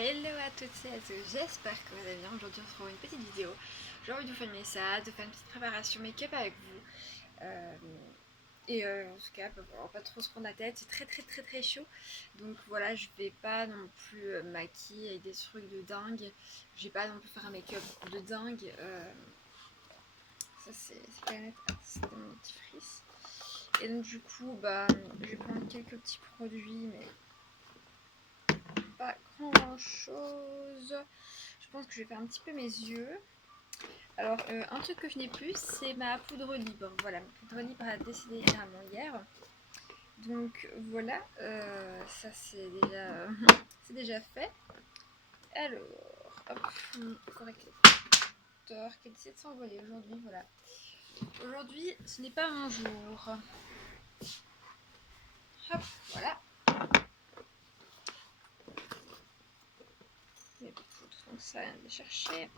Hello à toutes et à tous, j'espère que vous allez bien. Aujourd'hui on se retrouve une petite vidéo. J'ai envie de vous filmer ça, de faire une petite préparation make-up avec vous. En tout cas, on va pas trop se prendre la tête, c'est très chaud. Donc voilà, je vais pas non plus maquiller avec des trucs de dingue. Je vais pas non plus faire un make-up de dingue. Ça c'est quand même c'était mon petit frise. Et donc du coup, je vais prendre quelques petits produits, mais pas grand chose. Je pense que je vais faire un petit peu mes yeux. Alors, un truc que je n'ai plus, c'est ma poudre libre. Voilà, ma poudre libre a décédé littéralement hier. Donc voilà, ça c'est déjà, c'est déjà fait. Alors, hop, mon correcteur qui a décidé de s'envoler aujourd'hui. Voilà. Aujourd'hui, ce n'est pas mon jour. Hop, voilà. Mes poudres, donc ça vient de les chercher.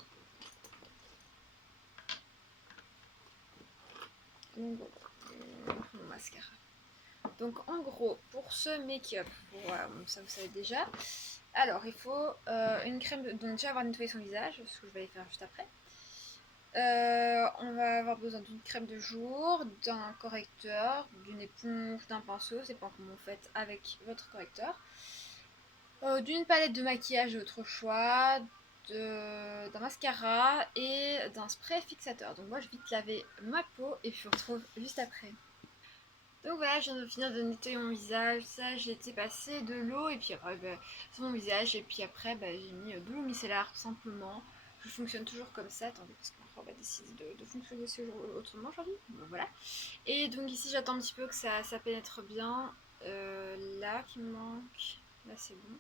Donc voilà, mon mascara. Donc en gros, pour ce make-up, voilà, ça vous savez déjà. Alors il faut une crème, donc déjà avoir nettoyé son visage, ce que je vais aller faire juste après. On va avoir besoin d'une crème de jour, d'un correcteur, d'une éponge, d'un pinceau, c'est pas comment vous faites avec votre correcteur. D'une palette de maquillage de votre choix, d'un mascara et d'un spray fixateur. Donc moi je vais vite laver ma peau et puis je vous retrouve juste après. Donc voilà, je viens de finir de nettoyer mon visage, ça j'ai été passer de l'eau et puis après sur mon visage et puis après j'ai mis de l'eau micellaire tout simplement. Je fonctionne toujours comme ça, attendez parce qu'on va décider de fonctionner autrement aujourd'hui. Bon, voilà. Et donc ici j'attends un petit peu que ça pénètre bien. Là qui me manque, là c'est bon.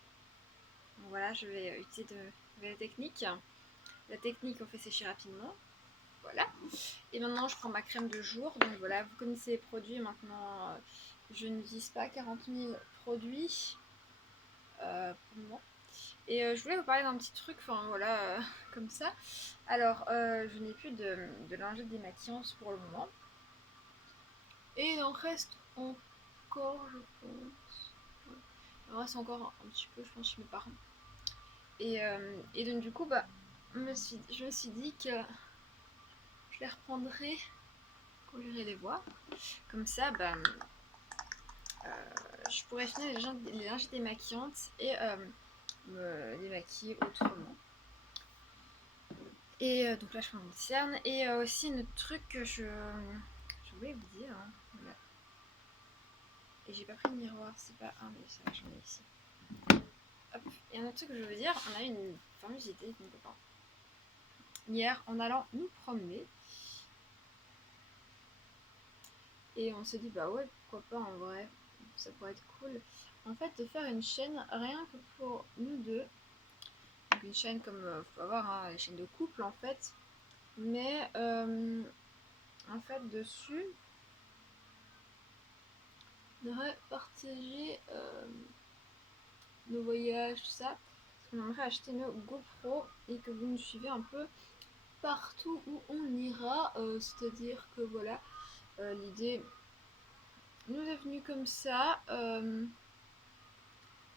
Donc voilà, je vais utiliser de la technique. La technique on fait sécher rapidement. Voilà. Et maintenant, je prends ma crème de jour. Donc voilà, vous connaissez les produits. Maintenant, je n'utilise pas 40 000 produits pour le moment. Et je voulais vous parler d'un petit truc, enfin voilà, comme ça. Alors, je n'ai plus de lingettes démaquillantes pour le moment. Et il en reste encore, je pense. Il en reste encore un petit peu, je pense, chez mes parents. Et donc, du coup, je me suis dit que je les reprendrai quand j'irai les voir. Comme ça, je pourrais finir les lingettes démaquillantes et me démaquiller autrement. Et donc là, je prends mon cerne. Et aussi, un autre truc que je voulais vous dire. Hein, voilà. Et j'ai pas pris le miroir, c'est pas un, mais ça, j'en ai ici. Hop. Et un autre truc que je veux dire, on a eu une fameuse idée avec mon copain. Hier, en allant nous promener. Et on s'est dit, bah ouais, pourquoi pas en vrai, ça pourrait être cool. En fait, de faire une chaîne rien que pour nous deux. Donc une chaîne comme faut avoir les chaînes de couple en fait. Mais en fait dessus, on aurait partagé nos voyages, tout ça. Parce qu'on aimerait acheter nos GoPro et que vous nous suivez un peu partout où on ira. C'est-à-dire que voilà, l'idée nous est venue comme ça.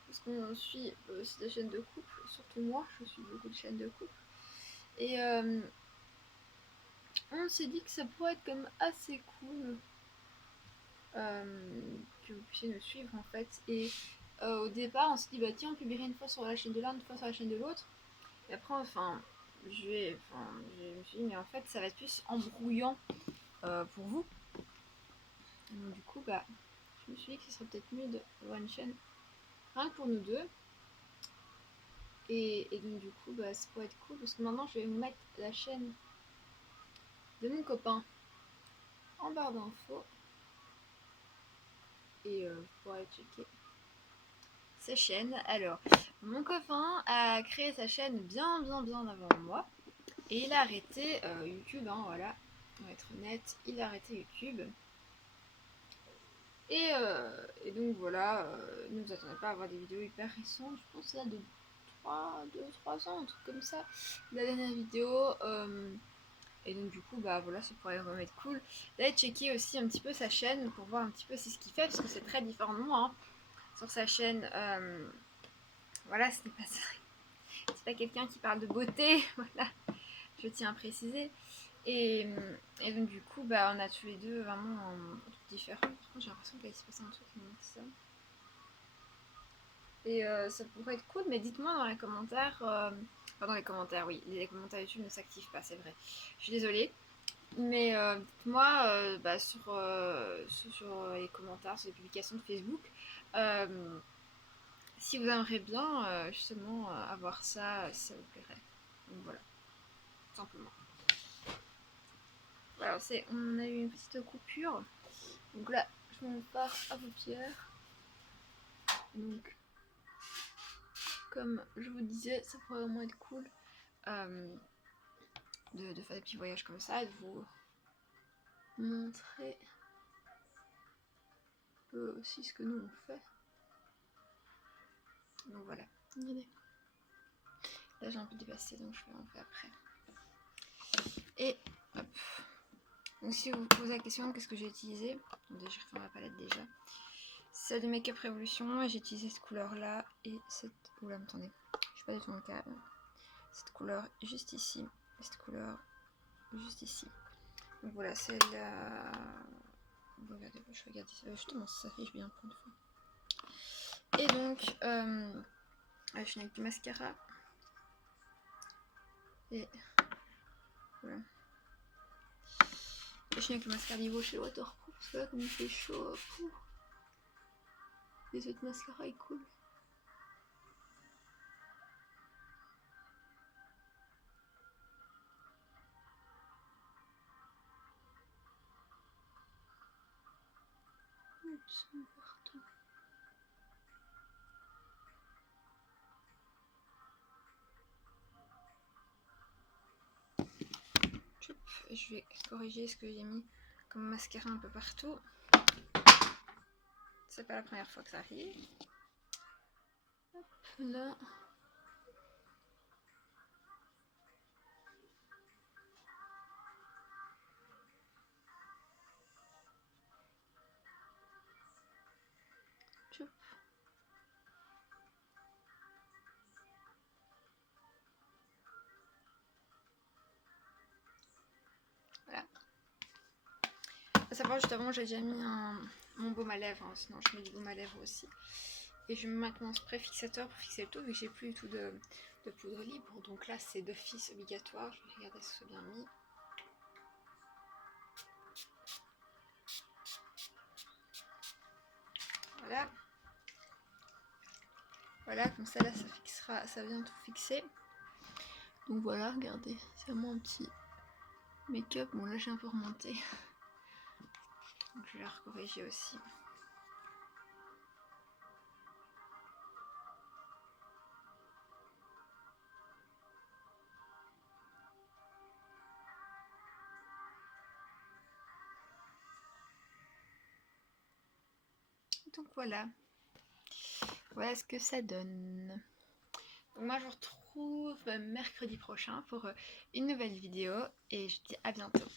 Parce qu'on suit aussi des chaînes de couple, surtout moi, je suis beaucoup de chaînes de couple. Et on s'est dit que ça pourrait être comme assez cool que vous puissiez nous suivre en fait. Et au départ, on s'est dit, bah tiens, on publierait une fois sur la chaîne de l'un, une fois sur la chaîne de l'autre. Et après, je me suis dit, mais en fait, ça va être plus embrouillant pour vous. Et donc, du coup, je me suis dit que ce serait peut-être mieux d'avoir une chaîne rien que pour nous deux. Et donc, du coup, ça pourrait être cool parce que maintenant, je vais vous mettre la chaîne de mon copain en barre d'infos. Et vous pourrez checker sa chaîne. Alors, mon copain a créé sa chaîne bien avant moi. Et il a arrêté YouTube, hein, voilà. On va être honnête, il a arrêté YouTube. Et donc voilà, ne vous attendez pas à avoir des vidéos hyper récentes. Je pense que c'est de 2-3 ans, un truc comme ça. La dernière vidéo. Et donc du coup, voilà, ça pourrait vraiment être cool. D'aller checker aussi un petit peu sa chaîne pour voir un petit peu ce qu'il fait, parce que c'est très différent de moi. Hein. Sur sa chaîne, voilà, ce n'est pas ça. c'est pas quelqu'un qui parle de beauté, voilà, je tiens à préciser. Et donc du coup, bah, on a tous les deux vraiment un truc différent. Par contre, j'ai l'impression qu'il se passe un truc qui me dit ça. Et ça pourrait être cool, mais dites-moi dans les commentaires. Enfin, dans les commentaires, oui, les commentaires YouTube ne s'activent pas, c'est vrai. Je suis désolée. Mais dites-moi bah, sur les commentaires, sur les publications de Facebook, euh, si vous aimeriez bien justement avoir ça, si ça vous plairait. Donc voilà, tout simplement. Voilà, on a eu une petite coupure. Donc là, je me pars à paupières. Donc, comme je vous disais, ça pourrait vraiment être cool de faire des petits voyages comme ça et de vous montrer un peu aussi ce que nous on fait. Donc voilà, regardez. Là j'ai un peu dépassé donc je vais en faire après. Et hop. Donc si vous vous posez la question qu'est-ce que j'ai utilisé, donc déjà je refais ma palette déjà. C'est de Make Up Revolution et j'ai utilisé cette couleur là et cette. Oula, attendez, je suis pas du tout dans le câble. Cette couleur juste ici, cette couleur juste ici. Donc voilà, c'est la. Regardez, je regarde justement si ça fiche bien pour une fois. Et donc, je finis avec du mascara. Et voilà. Je finis avec le mascara Vivo chez Waterproof parce que là, comme il fait chaud, les autres mascaras ils coulent. Oups, partout. Je vais corriger ce que j'ai mis comme mascara un peu partout. C'est pas la première fois que ça arrive. Hop, là. Tchoup. Voilà. À savoir, juste avant, j'ai déjà mis mon baume à lèvres. Hein, sinon, je mets du baume à lèvres aussi. Et je mets maintenant un spray fixateur pour fixer le tout, vu que j'ai plus du tout de poudre libre. Donc là, c'est d'office obligatoire. Je vais regarder si c'est bien mis. Voilà. Voilà, comme ça, là, ça fixera, ça vient tout fixer. Donc voilà, regardez, c'est vraiment un petit make-up. Bon, là, j'ai un peu remonté. Donc je vais la recorriger aussi. Donc voilà. Voilà ce que ça donne. Donc moi je vous retrouve mercredi prochain pour une nouvelle vidéo et je vous dis à bientôt.